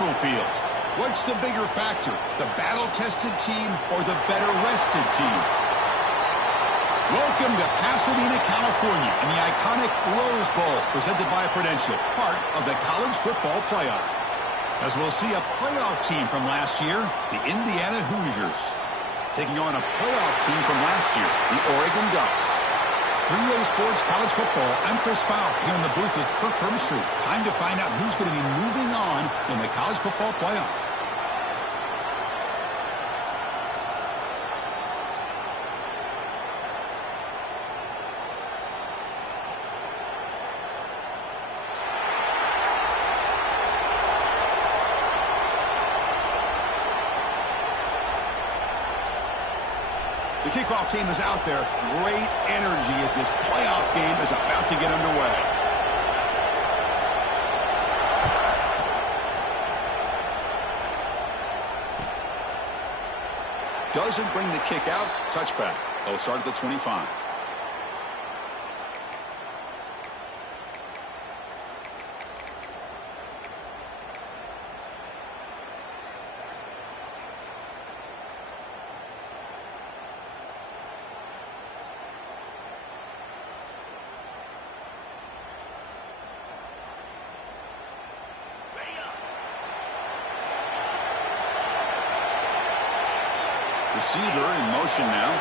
neutral fields. What's the bigger factor, the battle-tested team or the better-rested team? Welcome to Pasadena, California, in the iconic Rose Bowl, presented by Prudential, part of the College Football Playoff. As we'll see a playoff team from last year, the Indiana Hoosiers, taking on a playoff team from last year, the Oregon Ducks. For EA Sports College Football, I'm Chris Fowl, here in the booth with Kirk Herbstreit. Time to find out who's going to be moving on in the College Football Playoff. The kickoff team is out there. Great energy as this playoff game is about to get underway. Doesn't bring the kick out. Touchback. They'll start at the 25. Receiver in motion now.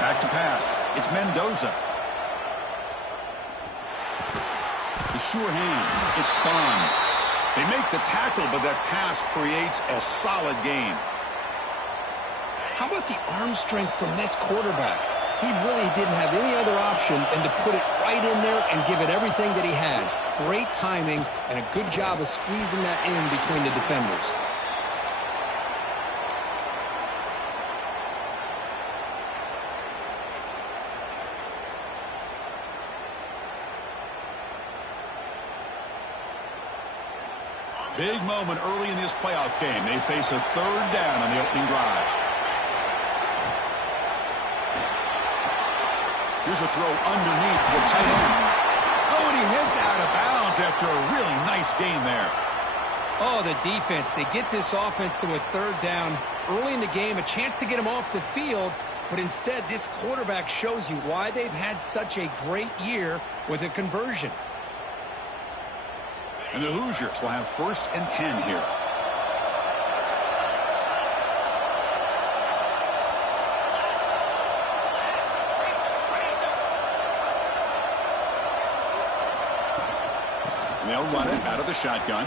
Back to pass. It's Mendoza. To sure hands. It's Bond. They make the tackle, but that pass creates a solid gain. How about the arm strength from this quarterback? He really didn't have any other option than to put it right in there and give it everything that he had. Great timing and a good job of squeezing that in between the defenders. Big moment early in this playoff game. They face a third down on the opening drive. Here's a throw underneath to the tight end. Oh, and he heads out of bounds after a really nice game there. Oh, the defense. They get this offense to a third down early in the game, a chance to get him off the field, but instead this quarterback shows you why they've had such a great year with a conversion. And the Hoosiers will have 1st and 10 here. And they'll run it out of the shotgun.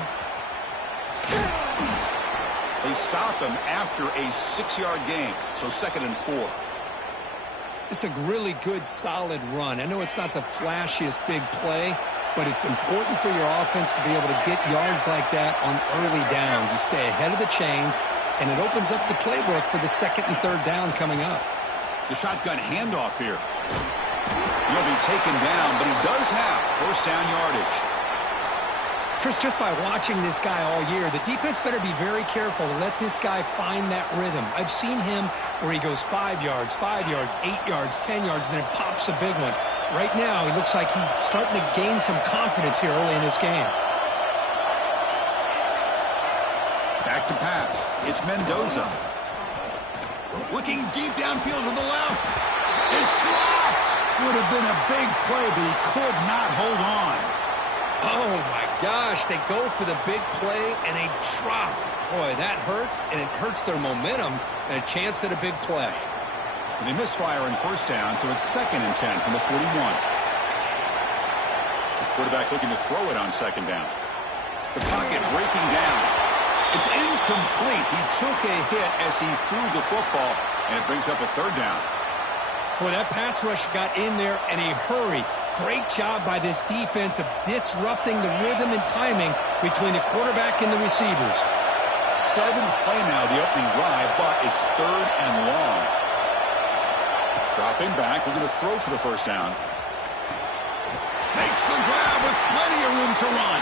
They stop him after a 6-yard gain, so 2nd and 4. It's a really good, solid run. I know it's not the flashiest big play, but it's important for your offense to be able to get yards like that on early downs. You stay ahead of the chains, and it opens up the playbook for the 2nd and 3rd down coming up. The shotgun handoff here. He'll be taken down, but he does have 1st down yardage. Chris, just by watching this guy all year, the defense better be very careful to let this guy find that rhythm. I've seen him where he goes 5 yards, 8 yards, 10 yards, and then pops a big one. Right now, he looks like he's starting to gain some confidence here early in this game. Back to pass. It's Mendoza. Looking deep downfield to the left. It's dropped. Would have been a big play, but he could not hold on. Oh, my gosh. They go for the big play, and they drop. Boy, that hurts, and it hurts their momentum and a chance at a big play. And they misfire in 1st down, so it's 2nd and 10 from the 41. The quarterback looking to throw it on 2nd down. The pocket breaking down. It's incomplete. He took a hit as he threw the football, and it brings up a 3rd down. Boy, that pass rush got in there in a hurry. Great job by this defense of disrupting the rhythm and timing between the quarterback and the receivers. 7th play now, the opening drive, but it's 3rd and long. Dropping back, looking to throw for the 1st down. Makes the grab with plenty of room to run.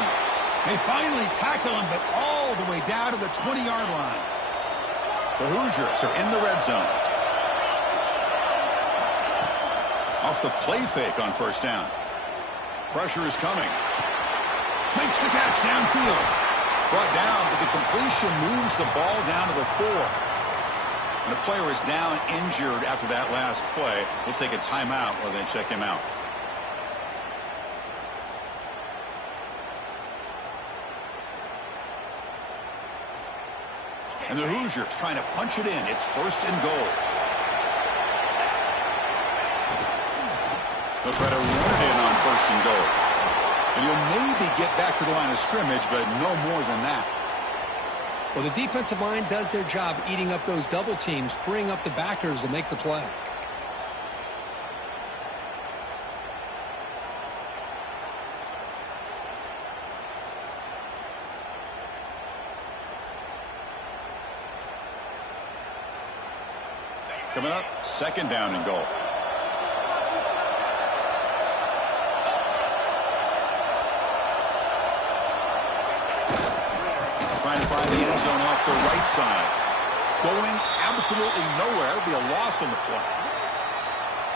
They finally tackle him, but all the way down to the 20-yard line. The Hoosiers are in the red zone. Off the play fake on 1st down. Pressure is coming. Makes the catch downfield. Brought down, but the completion moves the ball down to the 4. And the player is down injured after that last play. We'll take a timeout while they check him out. And the Hoosiers trying to punch it in. It's 1st and goal. They'll try to run it in on 1st and goal. And you'll maybe get back to the line of scrimmage, but no more than that. Well, the defensive line does their job eating up those double teams, freeing up the backers to make the play. Coming up, 2nd down and goal. Trying to find the end zone off the right side. Going absolutely nowhere. It'll be a loss on the play.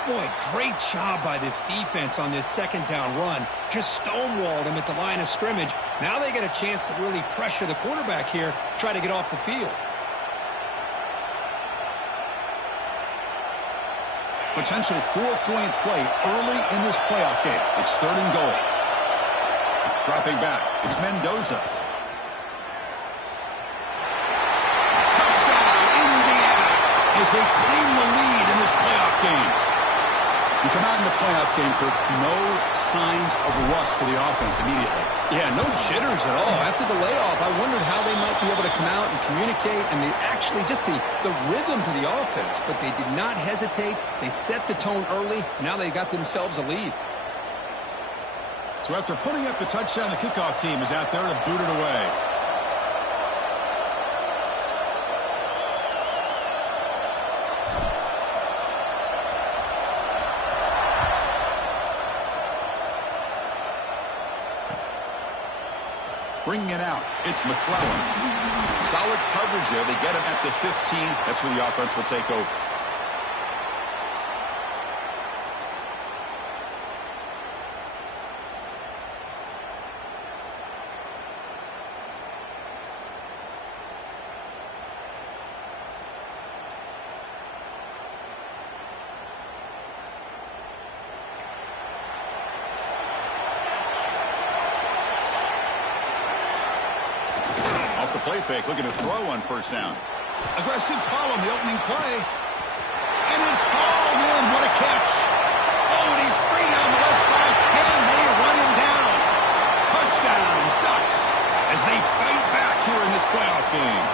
Boy, great job by this defense on this 2nd down run. Just stonewalled him at the line of scrimmage. Now they get a chance to really pressure the quarterback here, try to get off the field. Potential 4-point play early in this playoff game. It's 3rd and goal. Dropping back. It's Mendoza. As they claim the lead in this playoff game. You come out in the playoff game, Kirk, no signs of rust for the offense immediately. Yeah, no jitters at all. After the layoff, I wondered how they might be able to come out and communicate and actually just the rhythm to the offense. But they did not hesitate. They set the tone early. Now they got themselves a lead. So after putting up a touchdown, the kickoff team is out there to boot it away. Bringing it out, it's McClellan. Solid coverage there. They get him at the 15. That's where the offense will take over. Play fake, looking to throw on 1st down. Aggressive call on the opening play. And it's hauled in. What a catch. Oh, and he's free down the left side. Can they run him down? Touchdown, Ducks, as they fight back here in this playoff game.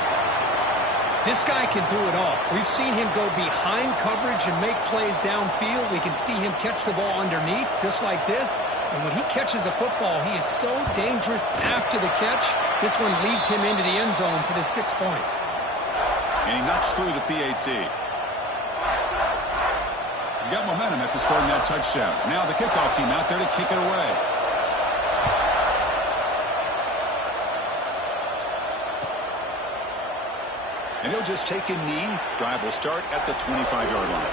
This guy can do it all. We've seen him go behind coverage and make plays downfield. We can see him catch the ball underneath, just like this. And when he catches a football, he is so dangerous after the catch. This one leads him into the end zone for the 6 points. And he knocks through the PAT. You got momentum after scoring that touchdown. Now the kickoff team out there to kick it away. And he'll just take a knee. Drive will start at the 25-yard line.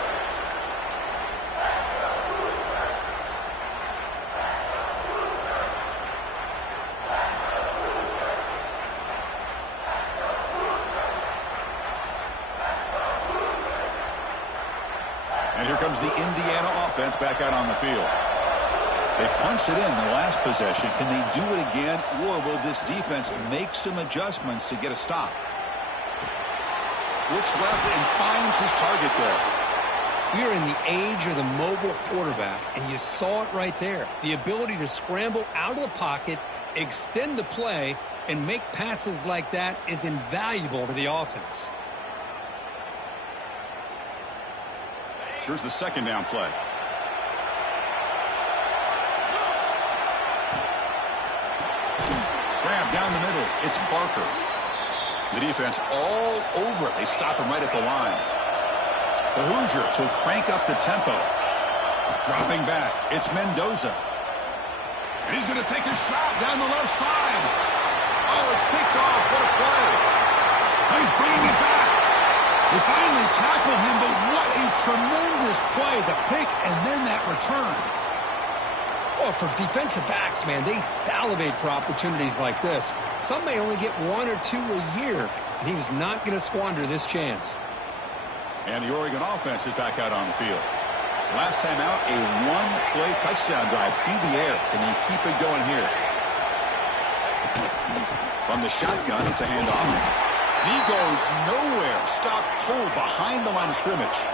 And here comes the Indiana offense back out on the field. They punched it in the last possession. Can they do it again, or will this defense make some adjustments to get a stop? Looks left and finds his target there. We are in the age of the mobile quarterback, and you saw it right there. The ability to scramble out of the pocket, extend the play, and make passes like that is invaluable to the offense. Here's the 2nd down play. Grab down the middle. It's Barker. The defense all over it. They stop him right at the line. The Hoosiers will crank up the tempo. Dropping back. It's Mendoza. And he's going to take a shot down the left side. Oh, it's picked off. What a play. He's bringing it back. They finally tackle him, but what a tremendous play. The pick and then that return. Well, for defensive backs, man, they salivate for opportunities like this. Some may only get 1 or 2 a year, and he was not going to squander this chance. And the Oregon offense is back out on the field. Last time out, a one-play touchdown drive through the air. Can they keep it going here? From the shotgun, it's a handoff. And he goes nowhere. Stop cold behind the line of scrimmage.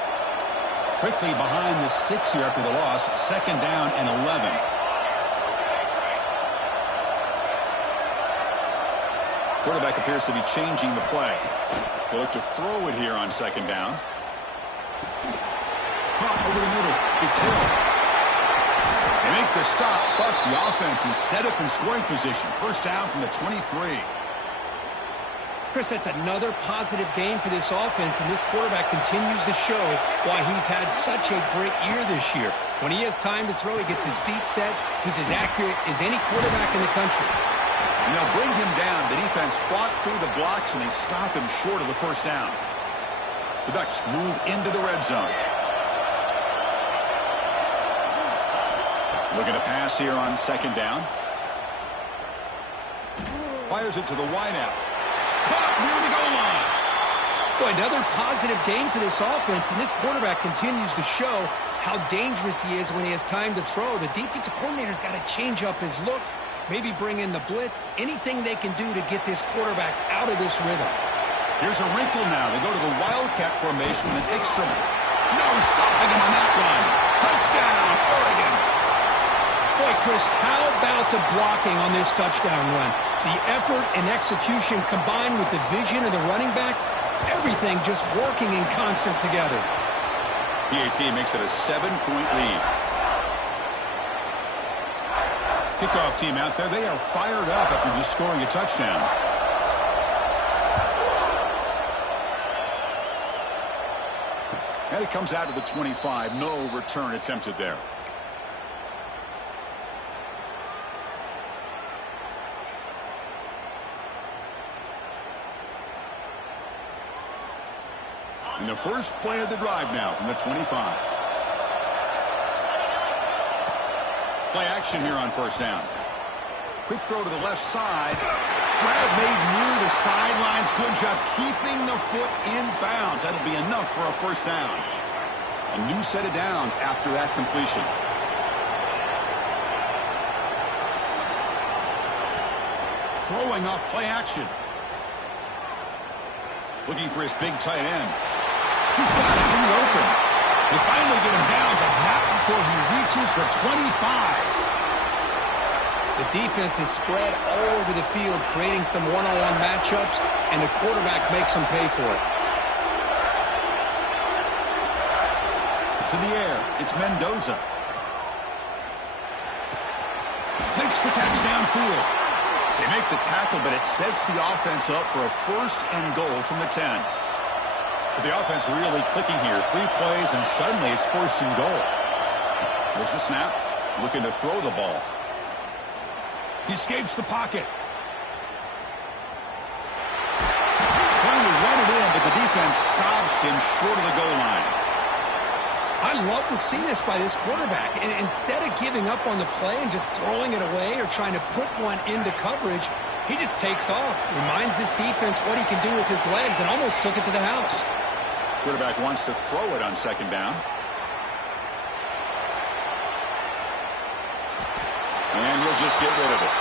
Quickly behind the sticks here after the loss. 2nd down and 11. Quarterback appears to be changing the play. They look to throw it here on 2nd down. Caught over the middle. It's Hill. They make the stop, but the offense is set up in scoring position. 1st down from the 23. Chris, that's another positive game for this offense, and this quarterback continues to show why he's had such a great year this year. When he has time to throw, he gets his feet set. He's as accurate as any quarterback in the country. And they'll bring him down. The defense fought through the blocks, and they stop him short of the 1st down. The Ducks move into the red zone. Looking to pass here on 2nd down. Fires it to the wideout. Caught near the goal line. Boy, another positive game for this offense, and this quarterback continues to show how dangerous he is when he has time to throw. The defensive coordinator's got to change up his looks, maybe bring in the blitz, anything they can do to get this quarterback out of this rhythm. Here's a wrinkle now. They go to the Wildcat formation with an extra. No stopping him on that run. Touchdown, Oregon. Boy, Chris, how about the blocking on this touchdown run? The effort and execution combined with the vision of the running back, everything just working in concert together. PAT makes it a 7-point lead. Kickoff team out there, they are fired up after just scoring a touchdown. And it comes out to the 25. No return attempted there. And the first play of the drive now from the 25. Play action here on 1st down. Quick throw to the left side. Grab made near the sidelines. Good job keeping the foot in bounds. That'll be enough for a 1st down. A new set of downs after that completion. Throwing up play action. Looking for his big tight end. He's got it in the open. They finally get him down, but not before he reaches the 25. The defense is spread all over the field, creating some one-on-one matchups, and the quarterback makes them pay for it. To the air, it's Mendoza. Makes the catch downfield. They make the tackle, but it sets the offense up for a 1st and goal from the 10. So the offense really clicking here. 3 plays, and suddenly it's 1st and goal. There's the snap. Looking to throw the ball. He escapes the pocket. Trying to run it in, but the defense stops him short of the goal line. I love to see this by this quarterback. And instead of giving up on the play and just throwing it away or trying to put one into coverage, he just takes off, reminds this defense what he can do with his legs, and almost took it to the house. Quarterback wants to throw it on 2nd down. And he'll just get rid of it.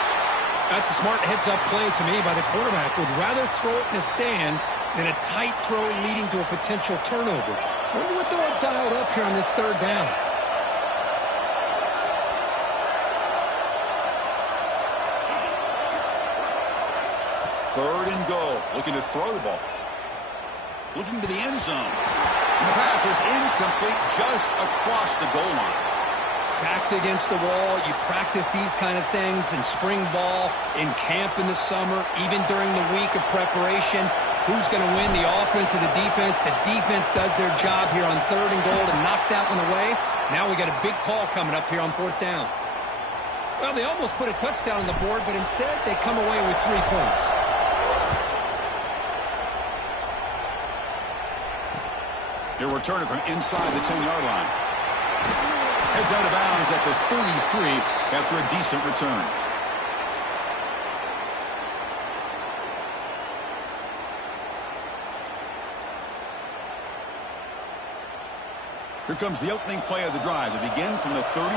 That's a smart heads-up play to me by the quarterback. Would rather throw it in the stands than a tight throw leading to a potential turnover. Wonder what they'll have dialed up here on this 3rd down. Third and goal. Looking to throw the ball. Looking to the end zone. And the pass is incomplete just across the goal line. Backed against the wall. You practice these kind of things in spring ball, in camp in the summer, even during the week of preparation. Who's going to win, the offense or the defense? The defense does their job here on 3rd and goal to knock that one away. Now we got a big call coming up here on 4th down. Well, they almost put a touchdown on the board, but instead they come away with 3 points. He'll return it from inside the 10-yard line. Heads out of bounds at the 33 after a decent return. Here comes the opening play of the drive to begin from the 33.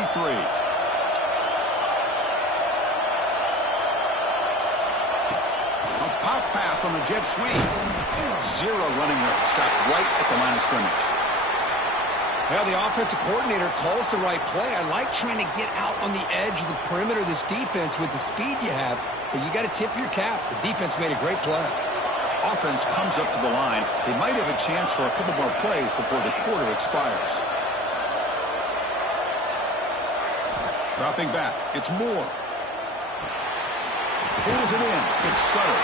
Pop pass on the jet sweep. Zero running room. Stopped right at the line of scrimmage. Well, the offensive coordinator calls the right play. I like trying to get out on the edge of the perimeter of this defense with the speed you have, but you got to tip your cap. The defense made a great play. Offense comes up to the line. They might have a chance for a couple more plays before the quarter expires. Dropping back. It's Moore. Pulls it in. It's Sutter.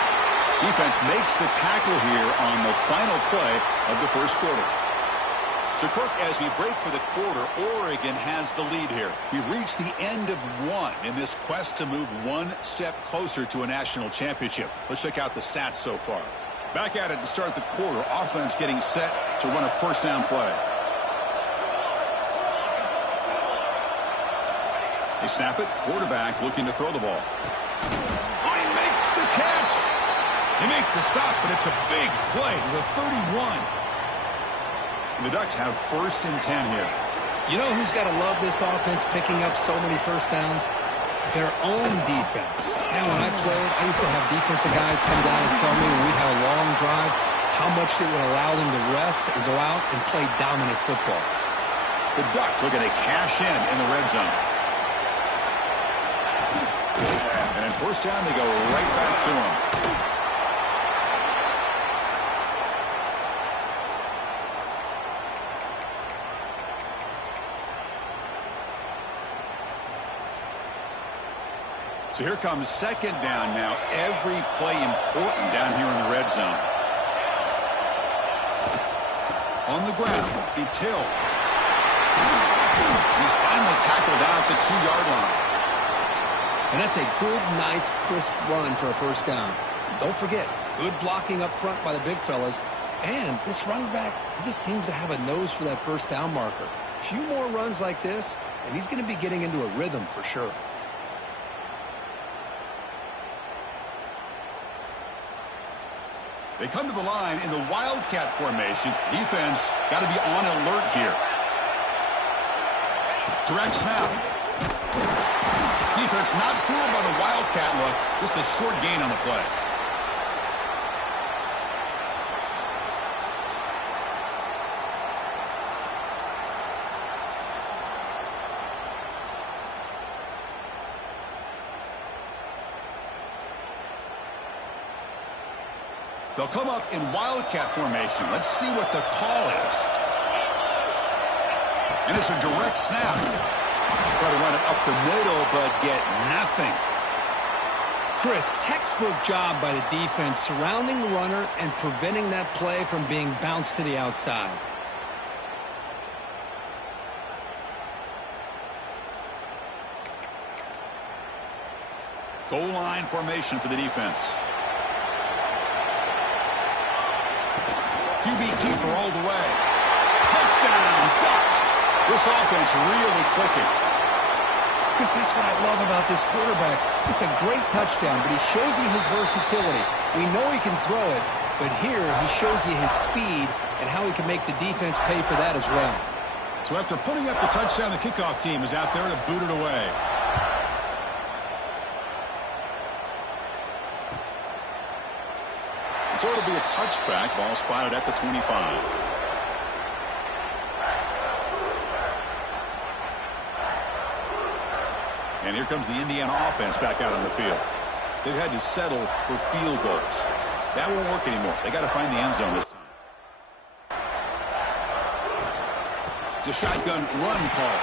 Defense makes the tackle here on the final play of the first quarter. So, Kirk, as we break for the quarter, Oregon has the lead here. We've reached the end of one in this quest to move one step closer to a national championship. Let's check out the stats so far. Back at it to start the quarter. Offense getting set to run a first down play. They snap it. Quarterback looking to throw the ball. Oh, he makes the catch. They make the stop, but it's a big play to the 31. The Ducks have first and 10 here. You know who's got to love this offense picking up so many first downs? Their own defense. Now, when I played, I used to have defensive guys come down and tell me when we'd have a long drive how much it would allow them to rest and go out and play dominant football. The Ducks looking to cash in the red zone. And then first down, they go right back to him. So here comes second down now. Every play important down here in the red zone. On the ground, it's Hill. He's finally tackled out the 2-yard line. And that's a good, nice, crisp run for a first down. Don't forget, good blocking up front by the big fellas. And this running back, he just seems to have a nose for that first down marker. A few more runs like this, and he's going to be getting into a rhythm for sure. They come to the line in the Wildcat formation. Defense got to be on alert here. Direct snap. Defense not fooled by the Wildcat look. Just a short gain on the play. They'll come up in Wildcat formation. Let's see what the call is. And it's a direct snap. Try to run it up the middle, but get nothing. Chris, textbook job by the defense surrounding the runner and preventing that play from being bounced to the outside. Goal line formation for the defense. QB keeper all the way. Touchdown, Ducks. This offense really clicking. Chris, that's what I love about this quarterback. It's a great touchdown, but he shows you his versatility. We know he can throw it, but here he shows you his speed and how he can make the defense pay for that as well. So after putting up the touchdown, the kickoff team is out there to boot it away. So it'll be a touchback. Ball spotted at the 25. And here comes the Indiana offense back out on the field. They've had to settle for field goals. That won't work anymore. They got to find the end zone this time. It's a shotgun run call.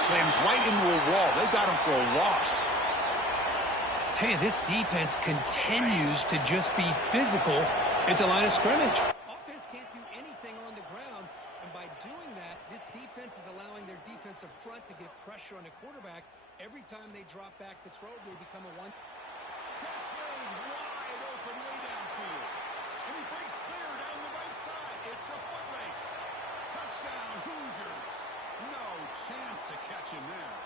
Slams right into a wall. They've got him for a loss. Tell you, this defense continues to just be physical at the line of scrimmage. Offense can't do anything on the ground, and by doing that, this defense is allowing their defensive front to get pressure on the quarterback. Every time they drop back to throw, they become a one. Catch made wide open way downfield. And he breaks clear down the right side. It's a foot race. Touchdown, Hoosiers. No chance to catch. protection there.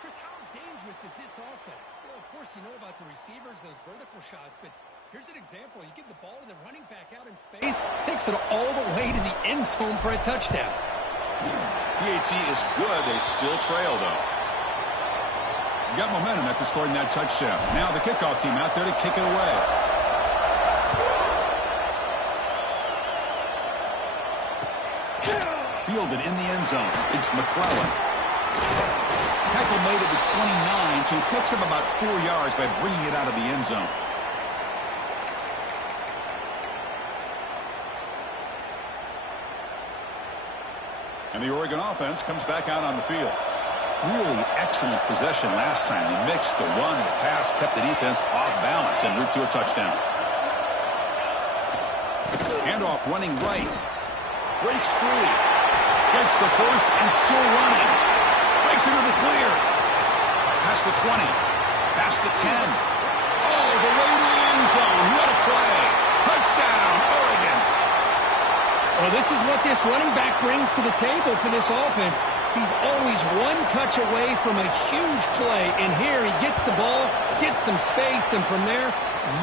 Chris, how dangerous is this offense? Well, of course, you know about the receivers, those vertical shots, but here's an example. You give the ball to the running back out in space, takes it all the way to the end zone for a touchdown. PAT is good. They still trail, though. Got momentum after scoring that touchdown. Now the kickoff team out there to kick it away. Fielded in the end zone. It's McClellan. Tackle made at the 29, so he picks up about 4 yards by bringing it out of the end zone. And the Oregon offense comes back out on the field. Really excellent possession last time. They mixed the run, the pass, kept the defense off balance en route to a touchdown. Handoff running right. Breaks free. Gets the first and still running. Breaks into the clear. Past the 20. Past the 10. Oh, the way to the end zone. What a play. Touchdown, Oregon. Well, this is what this running back brings to the table for this offense. He's always one touch away from a huge play. And here he gets the ball, gets some space, and from there,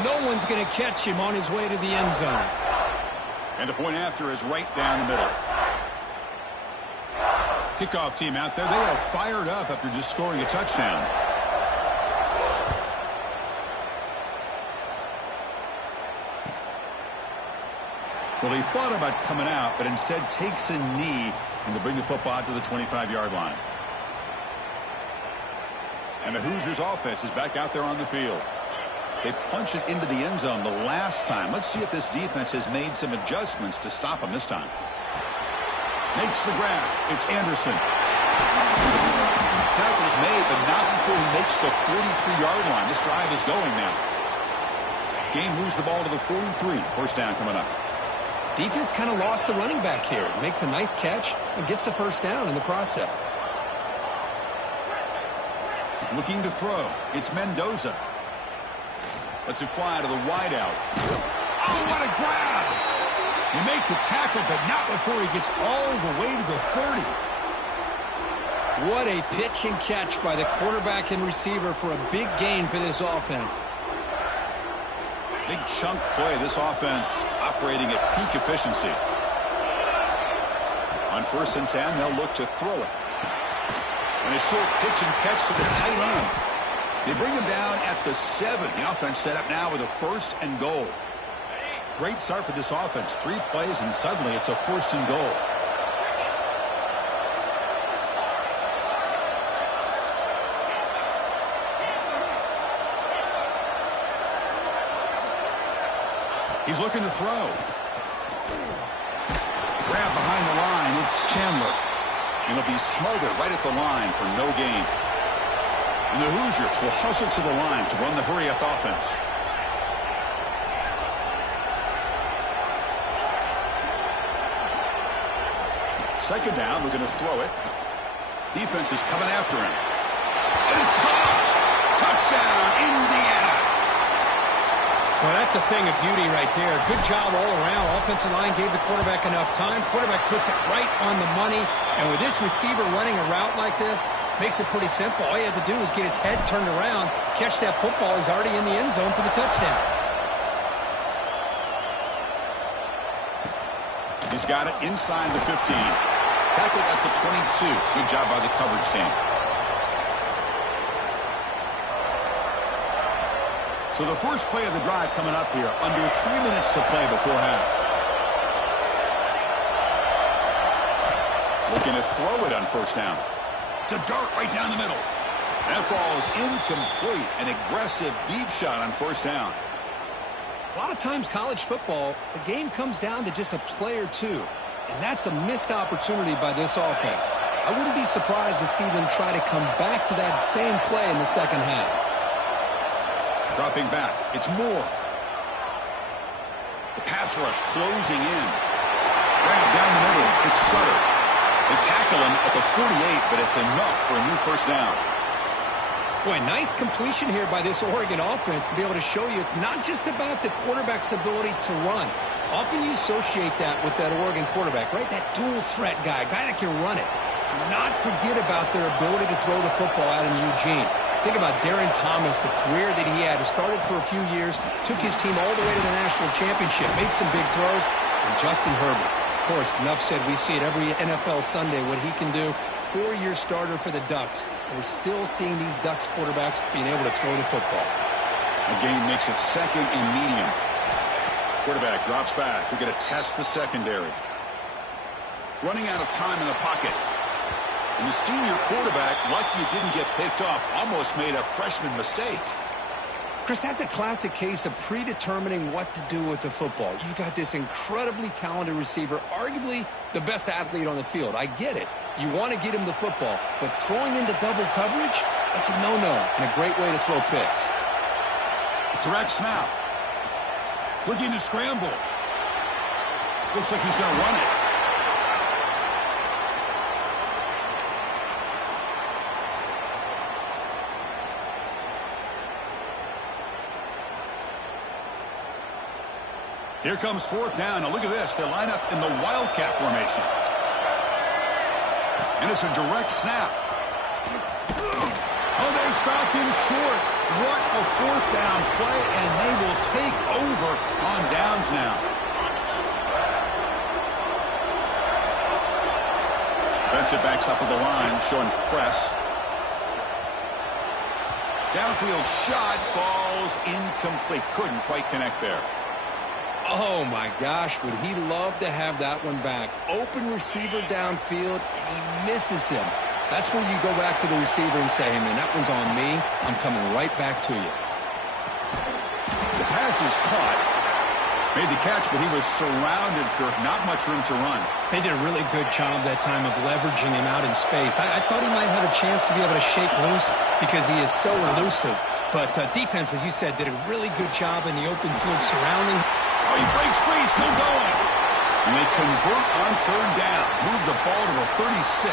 no one's going to catch him on his way to the end zone. And the point after is right down the middle. Kickoff team out there. They are fired up after just scoring a touchdown. Well, he thought about coming out, but instead takes a knee and to bring the football to the 25-yard line. And the Hoosiers offense is back out there on the field. They punched it into the end zone the last time. Let's see if this defense has made some adjustments to stop them this time. Makes the grab. It's Anderson. Tackle's made, but not before he makes the 43-yard line. This drive is going now. Game moves the ball to the 43. First down coming up. Defense kind of lost the running back here. Makes a nice catch and gets the first down in the process. Looking to throw. It's Mendoza. Lets it fly to the wideout. Oh, what a grab! You make the tackle, but not before he gets all the way to the 30. What a pitch and catch by the quarterback and receiver for a big gain for this offense. Big chunk play. This offense operating at peak efficiency. On 1st and 10, they'll look to throw it. And a short pitch and catch to the tight end. They bring him down at the 7. The offense set up now with a 1st and goal. Great start for this offense. 3 plays, and suddenly it's a 1st and goal. He's looking to throw. Grab behind the line. It's Chandler. And he'll be smothered right at the line for no gain. And the Hoosiers will hustle to the line to run the hurry-up offense. Second down, we're going to throw it. Defense is coming after him. And it's caught. Touchdown, Indiana. Well, that's a thing of beauty right there. Good job all around. Offensive line gave the quarterback enough time. Quarterback puts it right on the money. And with this receiver running a route like this, makes it pretty simple. All you have to do is get his head turned around, catch that football. He's already in the end zone for the touchdown. He's got it inside the 15. Tackled at the 22. Good job by the coverage team. So the first play of the drive coming up here. Under 3 minutes to play before half. Looking to throw it on 1st down. To dart right down the middle. That ball is incomplete. An aggressive deep shot on 1st down. A lot of times college football, the game comes down to just a play or two. And that's a missed opportunity by this offense. I wouldn't be surprised to see them try to come back to that same play in the second half. Dropping back. It's Moore. The pass rush closing in. Grab down the middle. It's Sutter. They tackle him at the 48, but it's enough for a new 1st down. Boy, nice completion here by this Oregon offense to be able to show you it's not just about the quarterback's ability to run. Often you associate that with that Oregon quarterback, right? That dual threat guy that can run it. do not forget about their ability to throw the football out in Eugene. Think about Darren Thomas, the career that he had. He started for a few years, took his team all the way to the national championship, made some big throws, and Justin Herbert. Of course, enough said, we see it every NFL Sunday, what he can do. 4-year starter for the Ducks. We're still seeing these Ducks quarterbacks being able to throw the football. A gain makes it 2nd and medium. Quarterback drops back. We're going to test the secondary. Running out of time in the pocket. And the senior quarterback, lucky he didn't get picked off, almost made a freshman mistake. Chris, that's a classic case of predetermining what to do with the football. You've got this incredibly talented receiver, arguably the best athlete on the field. I get it. You want to get him the football, but throwing into double coverage, that's a no-no and a great way to throw picks. Direct snap. Looking to scramble. Looks like he's going to run it. Here comes 4th down. Now look at this. They line up in the Wildcat formation. And it's a direct snap. Oh, they stopped him short. What a 4th down play, and they will take over on downs now. Defensive backs up at the line, showing press. Downfield shot falls incomplete. Couldn't quite connect there. Oh, my gosh, would he love to have that one back. Open receiver downfield, and he misses him. That's where you go back to the receiver and say, hey, man, that one's on me. I'm coming right back to you. The pass is caught. Made the catch, but he was surrounded, Kirk. Not much room to run. They did a really good job that time of leveraging him out in space. I thought he might have a chance to be able to shake loose because he is so elusive. But defense, as you said, did a really good job in the open field surrounding. Oh, he breaks free, still going. And they convert on 3rd down. Move the ball to the 36.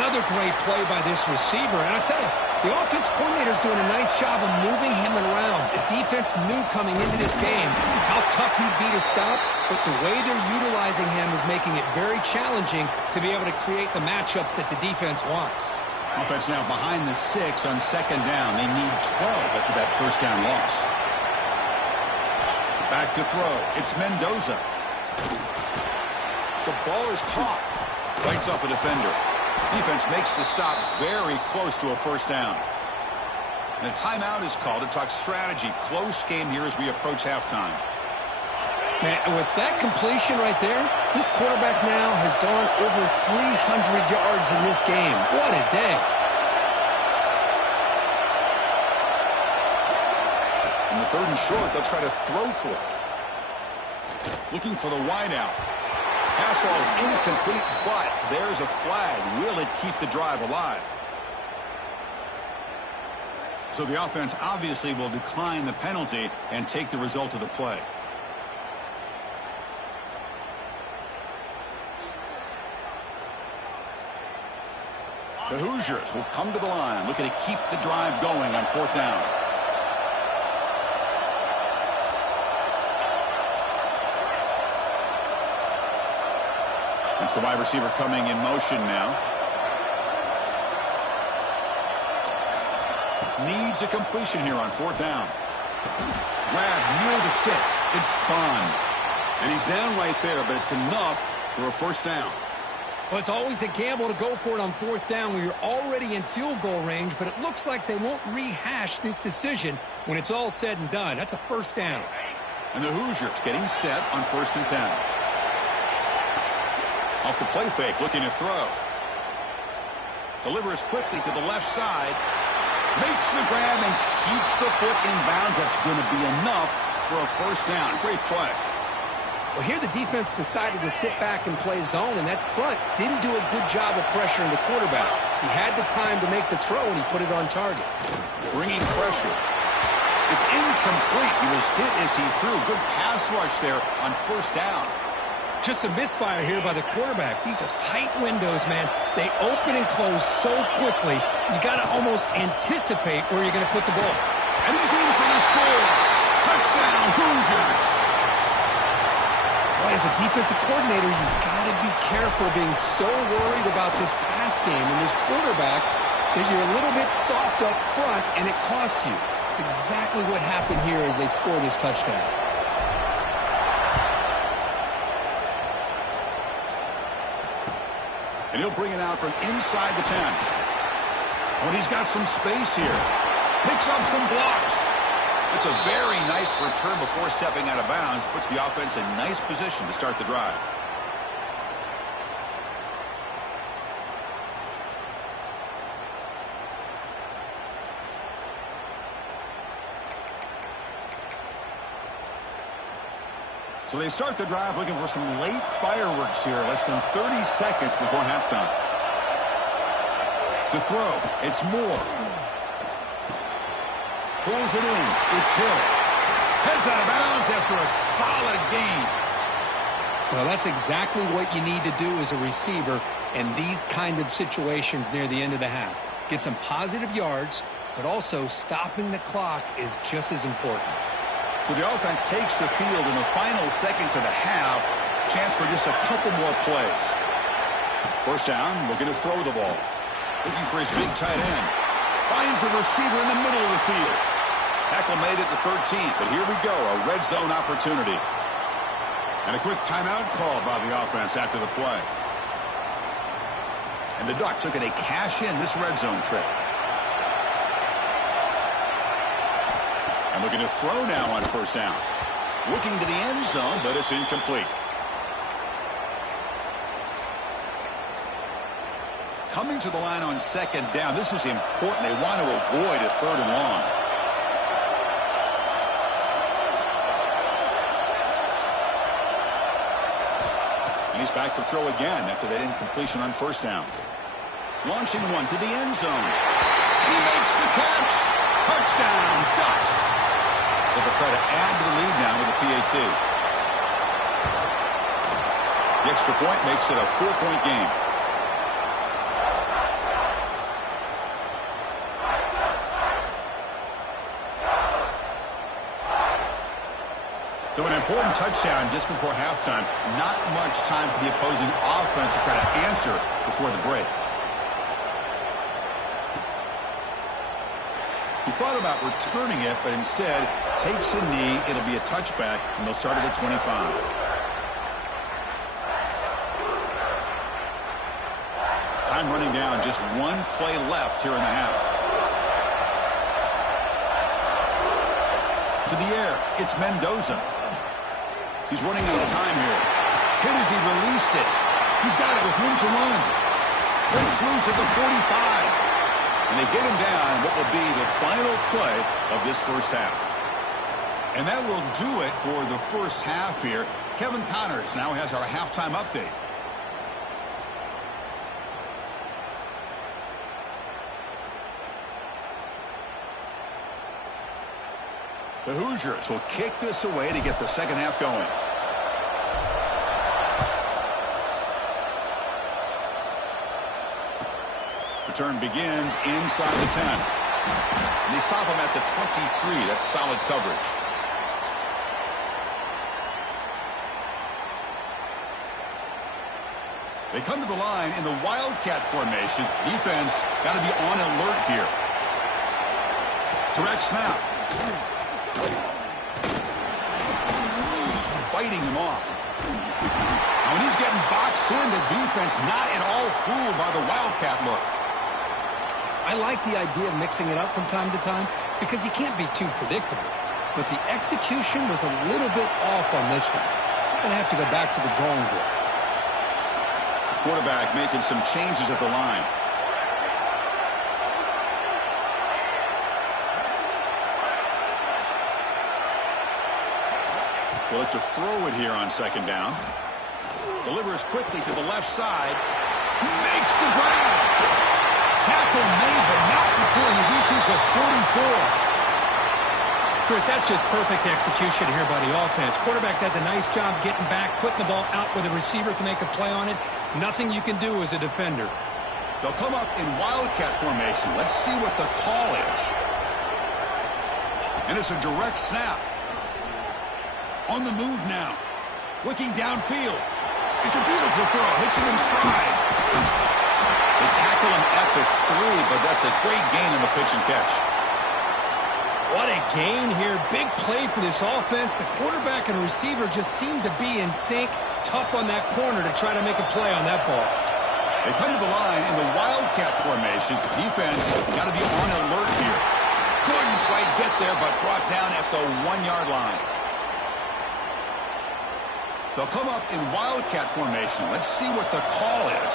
Another great play by this receiver. And I'll tell you, the offense coordinator is doing a nice job of moving him around. The defense knew coming into this game how tough he'd be to stop, but the way they're utilizing him is making it very challenging to be able to create the matchups that the defense wants. Offense now behind the 6 on 2nd down. They need 12 after that 1st down loss. Back to throw. It's Mendoza. The ball is caught. Fights off a defender. Defense makes the stop very close to a 1st down. And a timeout is called to talk strategy. Close game here as we approach halftime. Man, with that completion right there, this quarterback now has gone over 300 yards in this game. What a day. In the 3rd and short, they'll try to throw for it. Looking for the wideout. Pass ball is incomplete, but there's a flag. Will it keep the drive alive? So the offense obviously will decline the penalty and take the result of the play. The Hoosiers will come to the line, looking to keep the drive going on 4th down. It's the wide receiver coming in motion now. Needs a completion here on 4th down. Grab near the sticks. It's spun. And he's down right there, but it's enough for a 1st down. Well, it's always a gamble to go for it on 4th down when you're already in field goal range, but it looks like they won't rehash this decision when it's all said and done. That's a 1st down. And the Hoosiers getting set on 1st and 10. Off the play fake, looking to throw. Delivers quickly to the left side. Makes the grab and keeps the foot in bounds. That's going to be enough for a 1st down. Great play. Well, here the defense decided to sit back and play zone, and that front didn't do a good job of pressuring the quarterback. He had the time to make the throw, and he put it on target. Bringing pressure. It's incomplete. He was hit as he threw. Good pass rush there on 1st down. Just a misfire here by the quarterback. These are tight windows, man. They open and close so quickly, you got to almost anticipate where you're going to put the ball. And he's in for the score. Touchdown, Hoosiers. Boy, as as a defensive coordinator, you've got to be careful being so worried about this pass game and this quarterback that you're a little bit soft up front and it costs you. It's exactly what happened here as they score this touchdown. And he'll bring it out from inside the 10. Oh, and he's got some space here. Picks up some blocks. It's a very nice return before stepping out of bounds. Puts the offense in nice position to start the drive. So they start the drive looking for some late fireworks here. Less than 30 seconds before halftime. To throw, it's Moore. Pulls it in. It's Hill. Heads out of bounds after a solid gain. Well, that's exactly what you need to do as a receiver in these kind of situations near the end of the half. Get some positive yards, but also stopping the clock is just as important. So the offense takes the field in the final seconds of the half. Chance for just a couple more plays. First down, looking to throw the ball. Looking for his big tight end. Finds a receiver in the middle of the field. Tackle made at the 13, but here we go, a red zone opportunity. And a quick timeout called by the offense after the play. And the Ducks looking to cash in this red zone trip. And looking to throw now on first down. Looking to the end zone, but it's incomplete. Coming to the line on second down. This is important. They want to avoid a third and long. And he's back to throw again after that incompletion on first down. Launching one to the end zone. He makes the catch. Touchdown, Ducks. They'll try to add to the lead now with a PAT. The extra point makes it a 4-point game. So an important touchdown just before halftime. Not much time for the opposing offense to try to answer before the break. He thought about returning it, but instead takes a knee. It'll be a touchback, and they'll start at the 25. Time running down. Just one play left here in the half. To the air. It's Mendoza. He's running out of time here. Hit as he released it. He's got it with room to run. Breaks loose at the 45. And they get him down what will be the final play of this first half. And that will do it for the first half here. Kevin Connors now has our halftime update. The Hoosiers will kick this away to get the second half going. Return begins inside the 10. And they stop him at the 23. That's solid coverage. They come to the line in the Wildcat formation. Defense got to be on alert here. Direct snap. Fighting him off. Now when he's getting boxed in, the defense not at all fooled by the Wildcat look. I like the idea of mixing it up from time to time because you can't be too predictable. But the execution was a little bit off on this one. I'm going to have to go back to the drawing board. Quarterback making some changes at the line. They look to throw it here on second down. Delivers quickly to the left side. He makes the grab. Tackle made, but not before he reaches the 44. Chris, that's just perfect execution here by the offense. Quarterback does a nice job getting back, putting the ball out where the receiver can make a play on it. Nothing you can do as a defender. They'll come up in Wildcat formation. Let's see what the call is. And it's a direct snap. On the move now. Looking downfield. It's a beautiful throw. Hits him in stride. They tackle him at the 3, but that's a great gain in the pitch and catch. What a gain here. Big play for this offense. The quarterback and receiver just seem to be in sync. Tough on that corner to try to make a play on that ball. They come to the line in the Wildcat formation. Defense got to be on alert here. Couldn't quite get there, but brought down at the 1-yard line. They'll come up in Wildcat formation. Let's see what the call is.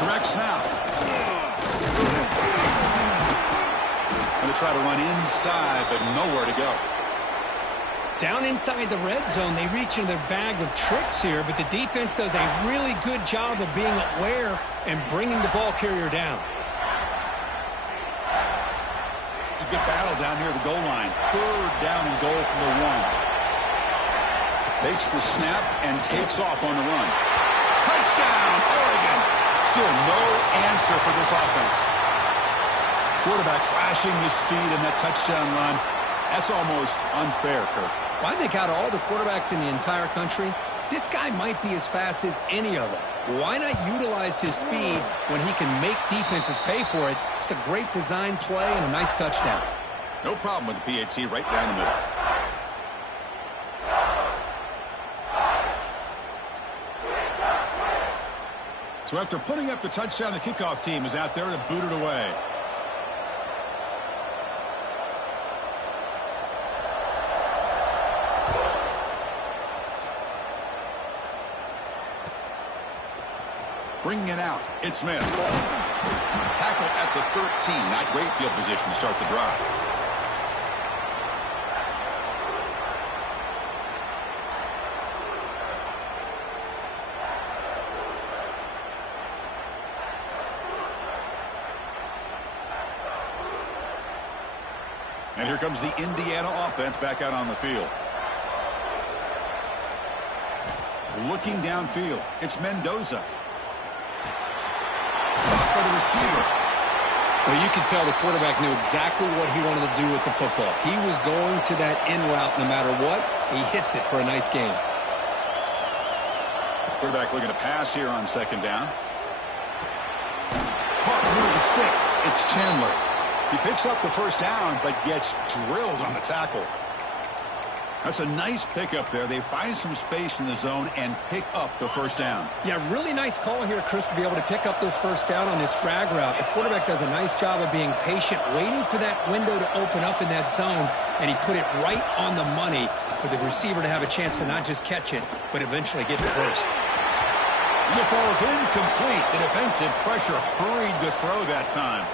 Direct snap. Going to try to run inside, but nowhere to go. Down inside the red zone, they reach in their bag of tricks here, but the defense does a really good job of being aware and bringing the ball carrier down. It's a good battle down near the goal line. 3rd down and goal from the 1. Takes the snap and takes off on the run. Touchdown, Oregon. Still no answer for this offense. Quarterback flashing the speed in that touchdown run. That's almost unfair, Kirk. Why they got all the quarterbacks in the entire country? This guy might be as fast as any of them. Why not utilize his speed when he can make defenses pay for it? It's a great design play and a nice touchdown. No problem with the PAT right down the middle. So after putting up the touchdown, the kickoff team is out there to boot it away. Bringing it out, it's Smith. Tackle at the 13. Not great field position to start the drive. And here comes the Indiana offense back out on the field. Looking downfield, it's Mendoza. For the receiver. Well, you could tell the quarterback knew exactly what he wanted to do with the football. He was going to that in route no matter what. He hits it for a nice gain. Quarterback looking to pass here on 2nd down. Caught near the sticks. It's Chandler. He picks up the 1st down, but gets drilled on the tackle. That's a nice pickup there. They find some space in the zone and pick up the 1st down. Yeah, really nice call here, Chris, to be able to pick up this 1st down on this drag route. The quarterback does a nice job of being patient, waiting for that window to open up in that zone, and he put it right on the money for the receiver to have a chance to not just catch it, but eventually get the 1st. And it falls incomplete. The defensive pressure hurried to throw that time.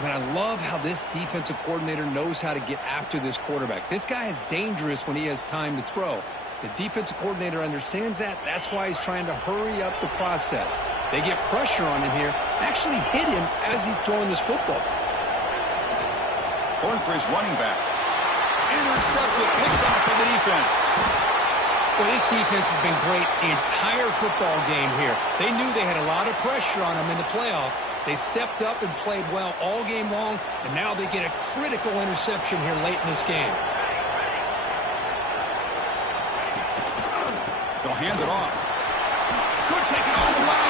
And I love how this defensive coordinator knows how to get after this quarterback. This guy is dangerous when he has time to throw. The defensive coordinator understands that. That's why he's trying to hurry up the process. They get pressure on him here, actually hit him as he's throwing this football. Going for his running back. Intercepted, picked off by the defense. Well, this defense has been great the entire football game here. They knew they had a lot of pressure on them in the playoff. They stepped up and played well all game long, and now they get a critical interception here late in this game. They'll hand it off. Could take it all the way.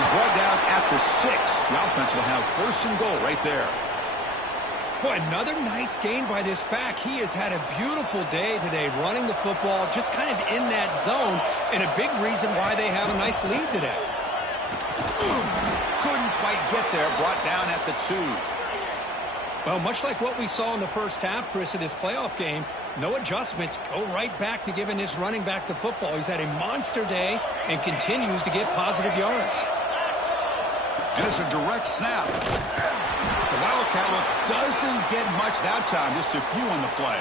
He's brought down at the 6. The offense will have 1st and goal right there. Boy, another nice gain by this back. He has had a beautiful day today running the football, just kind of in that zone, and a big reason why they have a nice lead today. Couldn't quite get there, brought down at the 2. Well, much like what we saw in the 1st half, Chris, of this playoff game, no adjustments. Go right back to giving this running back the football. He's had a monster day and continues to get positive yards. And it's a direct snap. The Wildcat look doesn't get much that time, just a few on the play.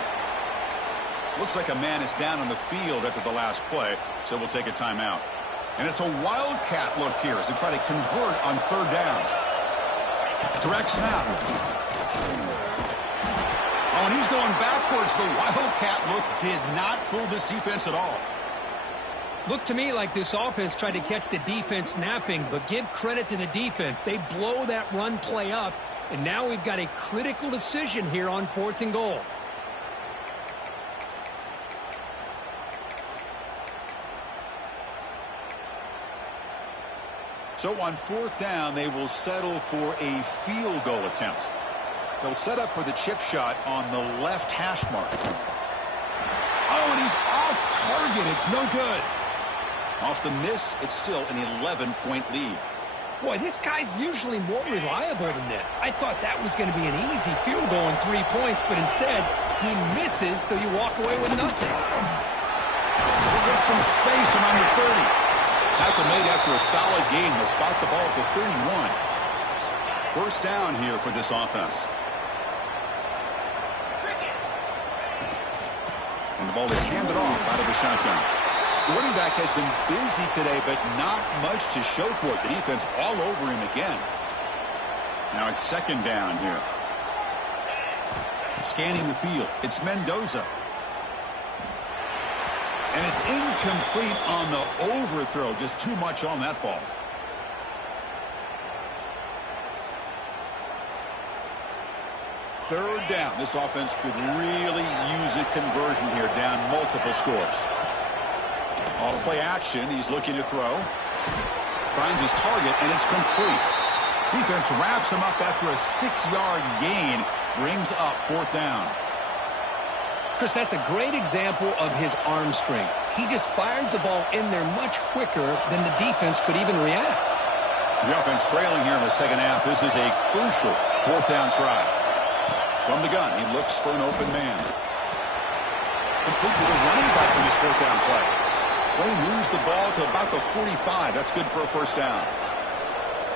Looks like a man is down on the field after the last play, so we'll take a timeout. And it's a Wildcat look here as they try to convert on 3rd down. Direct snap. Oh, and he's going backwards. The Wildcat look did not fool this defense at all. Looked to me like this offense tried to catch the defense napping, but give credit to the defense. They blow that run play up, and now we've got a critical decision here on 4th and goal. So on fourth down, they will settle for a field goal attempt. They'll set up for the chip shot on the left hash mark. Oh, and he's off target. It's no good. Off the miss, it's still an 11-point lead. Boy, this guy's usually more reliable than this. I thought that was going to be an easy field goal and 3 points, but instead, he misses, so you walk away with nothing. There's some space around the 30. Tackle made after a solid gain. They'll spot the ball at the 31. First down here for this offense. And the ball is handed off out of the shotgun. The running back has been busy today, but not much to show for it. The defense all over him again. Now it's second down here. Scanning the field. It's Mendoza. And it's incomplete on the overthrow. Just too much on that ball. Third down. This offense could really use a conversion here, down multiple scores. Off play action. He's looking to throw. Finds his target, and it's complete. Defense wraps him up after a 6-yard gain. Brings up fourth down. Chris, that's a great example of his arm strength. He just fired the ball in there much quicker than the defense could even react. The offense trailing here in the second half. This is a crucial fourth down try. From the gun, he looks for an open man. Complete to the running back in this fourth down play. Play moves the ball to about the 45. That's good for a first down.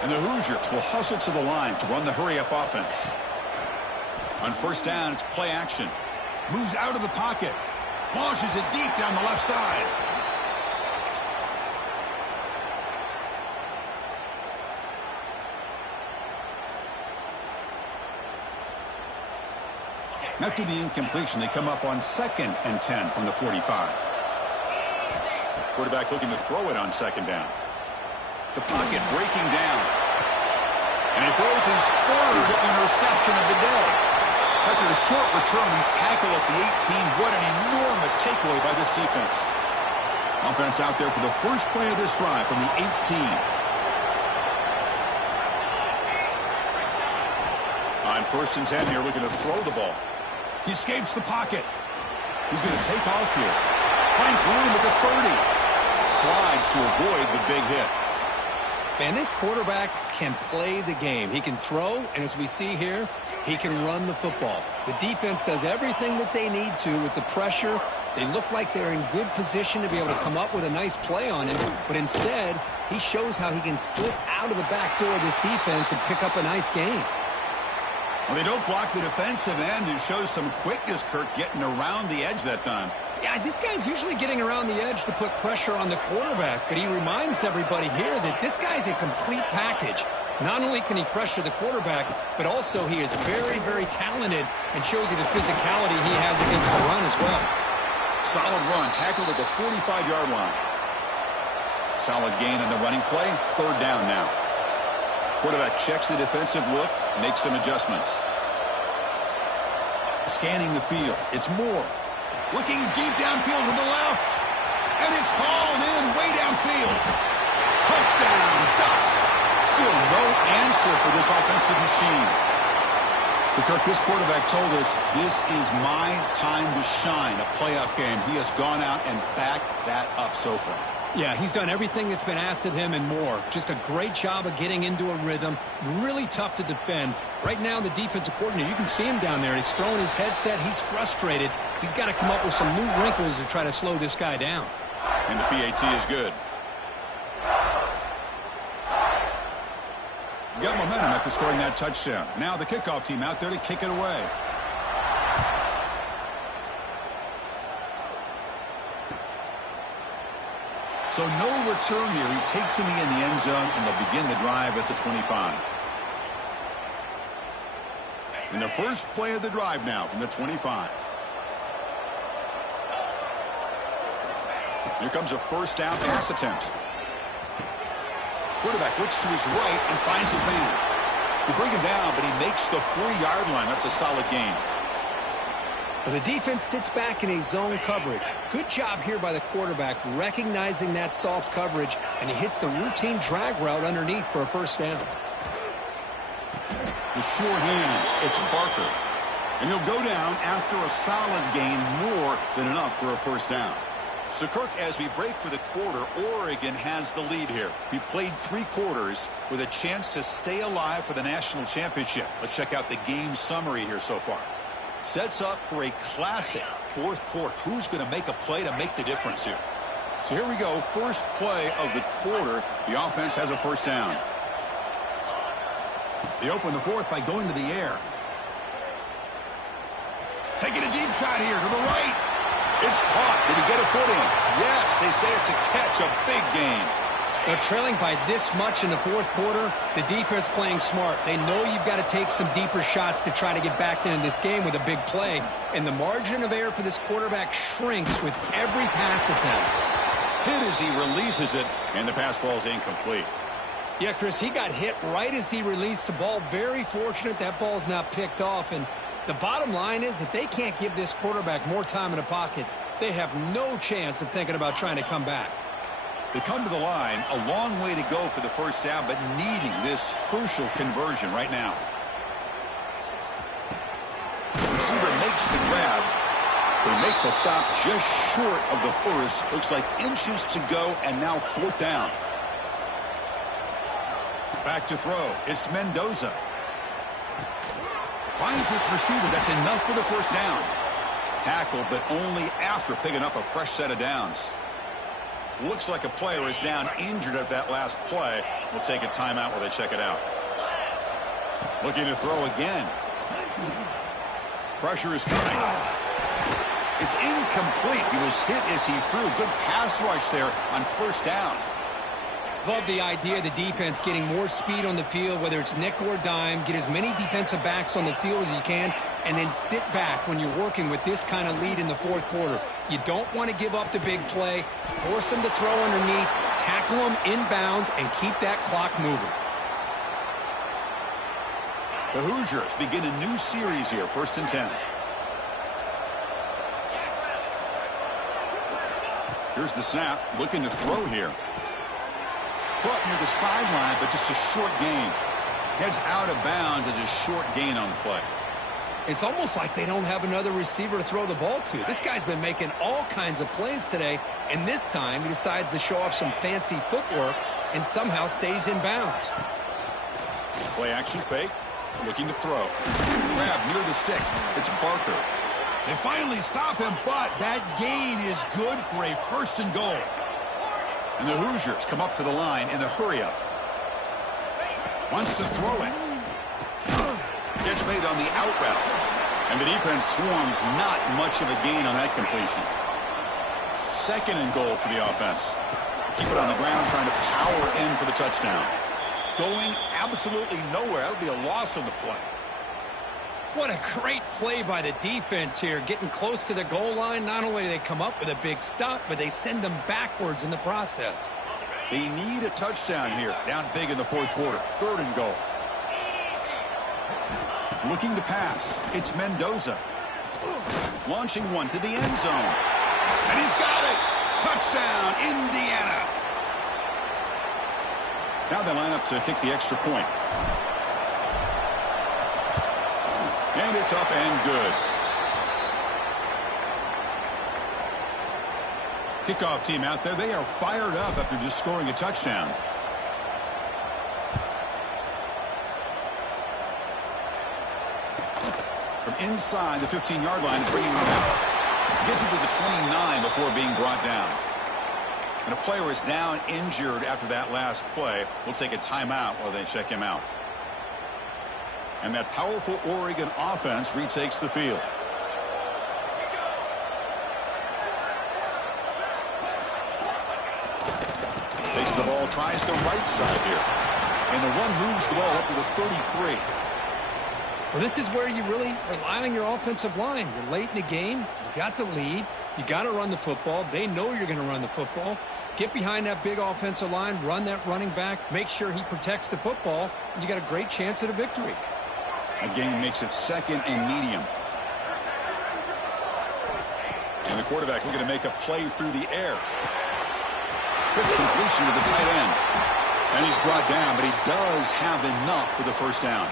And the Hoosiers will hustle to the line to run the hurry-up offense. On first down, it's play action. Moves out of the pocket. Launches it deep down the left side. After the incompletion, they come up on 2nd and 10 from the 45. Quarterback looking to throw it on second down. The pocket breaking down. And he throws his third interception of the day. After a short return, he's tackled at the 18. What an enormous takeaway by this defense. Offense out there for the first play of this drive from the 18. On 1st and 10 here, looking to throw the ball. He escapes the pocket. He's going to take off here. Finds room at the 30. Slides to avoid the big hit. Man, this quarterback can play the game. He can throw, and as we see here, he can run the football. The defense does everything that they need to with the pressure. They look like they're in good position to be able to come up with a nice play on him, but instead, he shows how he can slip out of the back door of this defense and pick up a nice gain. Well, they don't block the defensive end, who shows some quickness, Kirk, getting around the edge that time. Yeah, this guy's usually getting around the edge to put pressure on the quarterback, but he reminds everybody here that this guy's a complete package. Not only can he pressure the quarterback, but also he is very, very talented and shows you the physicality he has against the run as well. Solid run, tackled at the 45-yard line. Solid gain on the running play. Third down now. Quarterback checks the defensive look, makes some adjustments. Scanning the field. It's Moore. Looking deep downfield to the left. And it's hauled in way downfield. Touchdown, Ducks. Still no answer for this offensive machine. But Kirk, this quarterback told us this is my time to shine, a playoff game. He has gone out and backed that up so far. Yeah, he's done everything that's been asked of him and more. Just a great job of getting into a rhythm. Really tough to defend. Right now, the defensive coordinator, you can see him down there. He's throwing his headset. He's frustrated. He's got to come up with some new wrinkles to try to slow this guy down. And the PAT is good. Got momentum after scoring that touchdown. Now the kickoff team out there to kick it away. So no return here. He takes him in the end zone, and they'll begin the drive at the 25. And the first play of the drive now from the 25. Here comes a first down pass attempt. Quarterback looks to his right and finds his man. They bring him down, but he makes the 4-yard line. That's a solid gain. Well, the defense sits back in a zone coverage. Good job here by the quarterback recognizing that soft coverage, and he hits the routine drag route underneath for a first down. The sure hands, it's Barker. And he'll go down after a solid gain, more than enough for a first down. So, Kirk, as we break for the quarter, Oregon has the lead here. We played 3 quarters with a chance to stay alive for the national championship. Let's check out the game summary here so far. Sets up for a classic fourth quarter. Who's going to make a play to make the difference here? So here we go. First play of the quarter. The offense has a first down. They open the fourth by going to the air. Taking a deep shot here to the right. It's caught. Did he get a foot in? Yes, they say it's a catch, a big gain. Now, trailing by this much in the fourth quarter, the defense playing smart. They know you've got to take some deeper shots to try to get back into this game with a big play. And the margin of error for this quarterback shrinks with every pass attempt. Hit as he releases it, and the pass ball is incomplete. Yeah, Chris, he got hit right as he released the ball. Very fortunate that ball's not picked off. And the bottom line is that they can't give this quarterback more time in the pocket. They have no chance of thinking about trying to come back. They come to the line, a long way to go for the first down, but needing this crucial conversion right now. The receiver makes the grab. They make the stop just short of the first. Looks like inches to go, and now fourth down. Back to throw. It's Mendoza. Finds his receiver. That's enough for the first down. Tackled, but only after picking up a fresh set of downs. Looks like a player is down injured at that last play. We'll take a timeout while they check it out. Looking to throw again. Pressure is coming. It's incomplete. He was hit as he threw. Good pass rush there on first down. Love the idea of the defense getting more speed on the field, whether it's nickel or dime. Get as many defensive backs on the field as you can, and then sit back when you're working with this kind of lead in the fourth quarter. You don't want to give up the big play. Force them to throw underneath, tackle them inbounds, and keep that clock moving. The Hoosiers begin a new series here, 1st and 10. Here's the snap, looking to throw here. Caught near the sideline, but just a short gain. Heads out of bounds as a short gain on the play. It's almost like they don't have another receiver to throw the ball to. This guy's been making all kinds of plays today, and this time he decides to show off some fancy footwork and somehow stays in bounds. Play action fake, looking to throw. Grab near the sticks. It's Barker. They finally stop him, but that gain is good for a 1st and goal. And the Hoosiers come up to the line in the hurry-up. Wants to throw it. Gets made on the out route. And the defense swarms, not much of a gain on that completion. 2nd and goal for the offense. Keep it on the ground, trying to power in for the touchdown. Going absolutely nowhere. That would be a loss on the play. What a great play by the defense here. Getting close to the goal line, not only do they come up with a big stop, but they send them backwards in the process. They need a touchdown here. Down big in the fourth quarter. 3rd and goal. Looking to pass. It's Mendoza. Launching one to the end zone. And he's got it. Touchdown, Indiana. Now they line up to kick the extra point. And it's up and good. Kickoff team out there. They are fired up after just scoring a touchdown. From inside the 15-yard line, bringing it out. Gets it to the 29 before being brought down. And a player is down injured after that last play. We'll take a timeout while they check him out. And that powerful Oregon offense retakes the field. Takes the ball, tries the right side here. And the one moves the ball up to the 33. Well, this is where you really rely on your offensive line. You're late in the game. You got the lead. You got to run the football. They know you're going to run the football. Get behind that big offensive line. Run that running back. Make sure he protects the football. And you got a great chance at a victory. Again, makes it 2nd and medium. And the quarterback looking to make a play through the air. Quick completion to the tight end. And he's brought down, but he does have enough for the first down.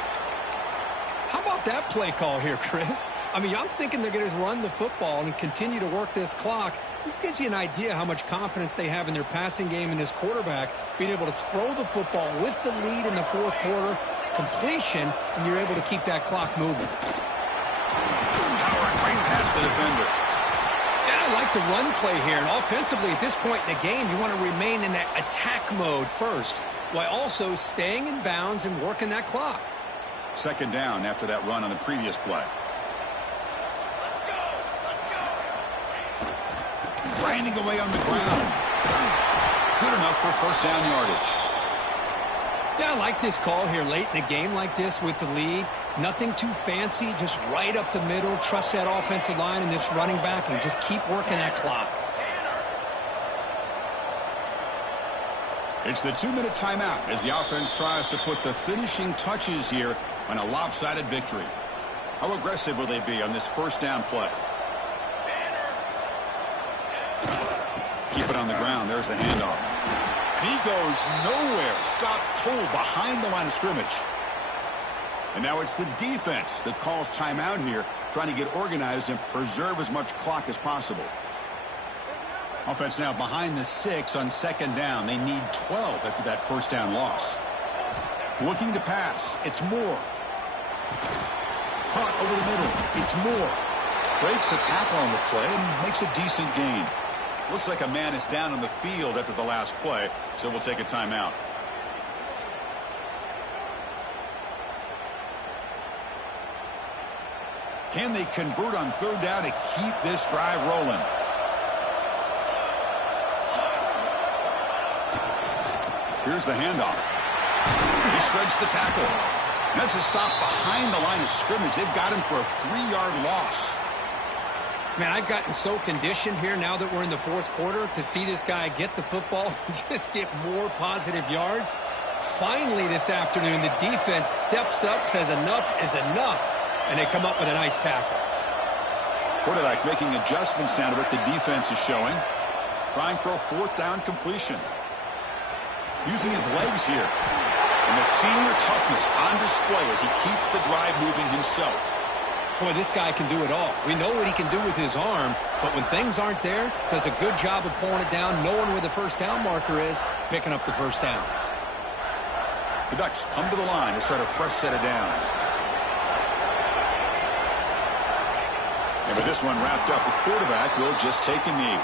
How about that play call here, Chris? I mean, I'm thinking they're going to run the football and continue to work this clock. This gives you an idea how much confidence they have in their passing game and this quarterback being able to throw the football with the lead in the fourth quarter, completion, and you're able to keep that clock moving. Power right past the defender. Yeah, I like the run play here. And offensively, at this point in the game, you want to remain in that attack mode first, while also staying in bounds and working that clock. Second down after that run on the previous play. Grinding away on the ground. Good enough for first down yardage. Yeah, I like this call here late in the game like this with the lead. Nothing too fancy, just right up the middle. Trust that offensive line and this running back and just keep working that clock. It's the 2-minute timeout as the offense tries to put the finishing touches here on a lopsided victory. How aggressive will they be on this first down play? Keep it on the ground. There's the handoff. And he goes nowhere. Stopped cold behind the line of scrimmage. And now it's the defense that calls timeout here, trying to get organized and preserve as much clock as possible. Offense now behind the 6 on second down. They need 12 after that first down loss. Looking to pass. It's Moore. Caught over the middle. It's Moore. Breaks a tackle on the play and makes a decent gain. Looks like a man is down on the field after the last play, so we'll take a timeout. Can they convert on third down to keep this drive rolling? Here's the handoff. He shreds the tackle. That's a stop behind the line of scrimmage. They've got him for a 3-yard loss. Man, I've gotten so conditioned here now that we're in the fourth quarter to see this guy get the football and just get more positive yards. Finally this afternoon, the defense steps up, says enough is enough, and they come up with a nice tackle. Quarterback making adjustments down to what the defense is showing. Trying for a fourth down completion. Using his legs here. And the senior toughness on display as he keeps the drive moving himself. Boy, this guy can do it all. We know what he can do with his arm, but when things aren't there, does a good job of pulling it down, knowing where the first down marker is, picking up the first down. The Ducks come to the line to start a fresh set of downs. And with this one wrapped up, the quarterback will just take a knee.